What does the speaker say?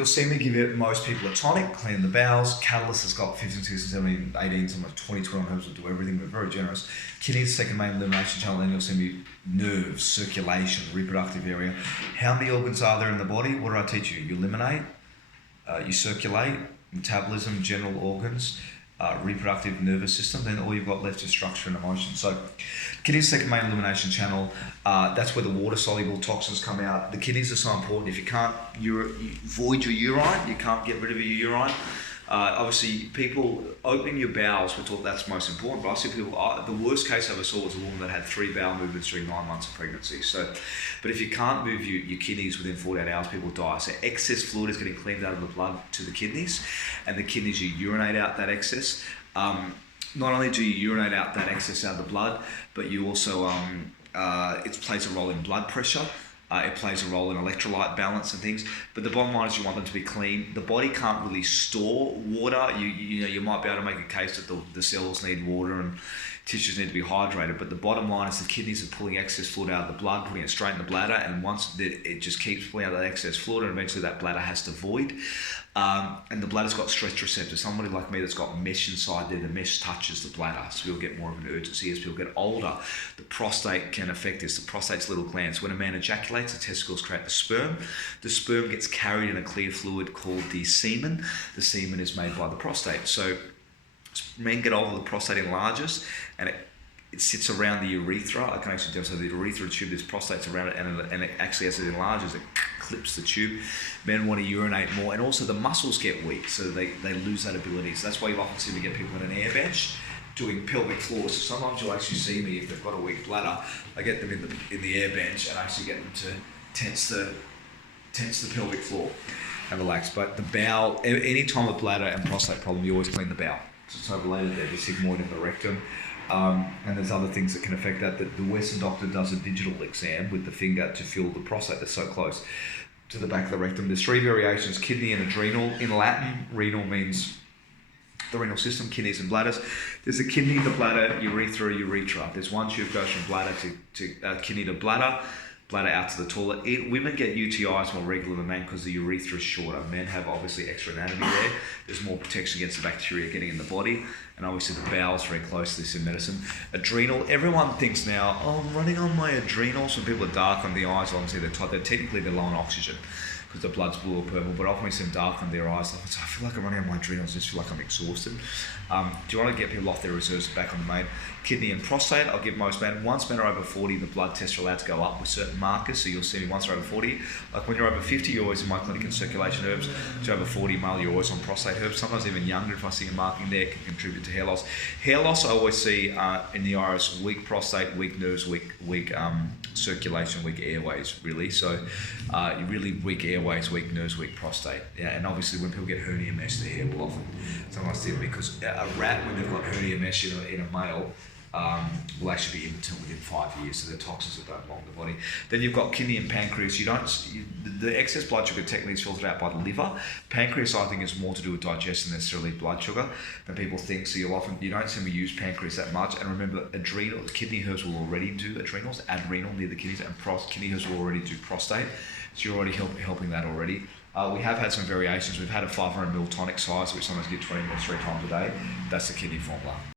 You'll see me give it most people a tonic, clean the bowels. Catalyst has got 15, 16, 17, 18, something like 20, 21 herbs will do everything. We're very generous. Kidneys, second main elimination channel, then you'll see me nerves, circulation, reproductive area. How many organs are there in the body? What did I teach you? You eliminate, you circulate, metabolism, general organs, reproductive nervous system, then all you've got left is structure and emotion. So kidneys, second main elimination channel, that's where the water soluble toxins come out. The kidneys are so important. If you can't void your urine, you can't get rid of your urine. Obviously, people opening your bowels, we thought that's most important, but I see people, the worst case I ever saw was a woman that had 3 bowel movements during 9 months of pregnancy. So, but if you can't move your kidneys within 48 hours, people die. So excess fluid is getting cleaned out of the blood to the kidneys, and the kidneys, you urinate out that excess. Not only do you urinate out that excess out of the blood, but you also, it plays a role in blood pressure. It plays a role in electrolyte balance and things, but the bottom line is you want them to be clean. The body can't really store water. You might be able to make a case that the cells need water and tissues need to be hydrated, but the bottom line is the kidneys are pulling excess fluid out of the blood, putting it straight in the bladder, and once it just keeps pulling out that excess fluid, and eventually that bladder has to void. And the bladder's got stress receptors. Somebody like me that's got mesh inside there, the mesh touches the bladder, so we'll get more of an urgency. As people get older, the prostate can affect this. The prostate's little glands. When a man ejaculates, the testicles create the sperm. The sperm gets carried in a clear fluid called the semen. The semen is made by the prostate. So men get older, the prostate enlarges, and it sits around the urethra. I can actually tell, so the urethra tube, there's prostates around it, and it actually, as it enlarges, it clips the tube. Men want to urinate more, and also the muscles get weak, so they lose that ability. So that's why you often see me get people in an air bench doing pelvic floors. So sometimes you'll actually see me, if they've got a weak bladder, I get them in the air bench and I actually get them to tense the pelvic floor and relax. But the bowel, any time with bladder and prostate problem, you always clean the bowel. So it's overlaid there, the sigmoid and the rectum. And there's other things that can affect that. The Western doctor does a digital exam with the finger to feel the prostate that's so close to the back of the rectum. There's 3 variations: kidney and adrenal. In Latin, renal means the renal system, kidneys and bladders. There's the kidney, the bladder, urethra. There's one tube goes from bladder to kidney to bladder out to the toilet. Women get UTIs more regular than men because the urethra is shorter. Men have obviously extra anatomy there. There's more protection against the bacteria getting in the body. And obviously the bowel's very close to this in medicine. Adrenal, everyone thinks now, oh, I'm running on my adrenals. When people are dark on the eyes, obviously they're low on oxygen because the blood's blue or purple, but often we see them dark on their eyes. I feel like I'm running on my adrenals, I just feel like I'm exhausted. Do you want to get people off their reserves back on the main? Kidney and prostate, I'll give most men. Once men are over 40, the blood tests are allowed to go up with certain markers, so you'll see me once they're over 40. Like when you're over 50, you're always in my clinic in circulation herbs. If you're over 40 male, you're always on prostate herbs. Sometimes even younger, if I see a marking there, can contribute to hair loss. Hair loss, I always see in the iris, weak prostate, weak nerves, weak circulation, weak airways, really. So really weak airways, weak nerves, weak prostate. Yeah, and obviously when people get hernia mesh, their hair will often sometimes thin, because a rat, when they've got hernia mesh in a male, will actually be impotent within 5 years, so the toxins that don't belong in the body. Then you've got kidney and pancreas. The excess blood sugar technically is filtered out by the liver. Pancreas, I think, is more to do with digestion than necessarily blood sugar than people think. So you don't see me use pancreas that much. And remember, kidney herbs will already do adrenals, adrenal near the kidneys, and kidney herbs will already do prostate. So you're already helping that already. We have had some variations. We've had a 500 ml tonic size, which sometimes give 20 ml 3 times a day. That's the kidney formula.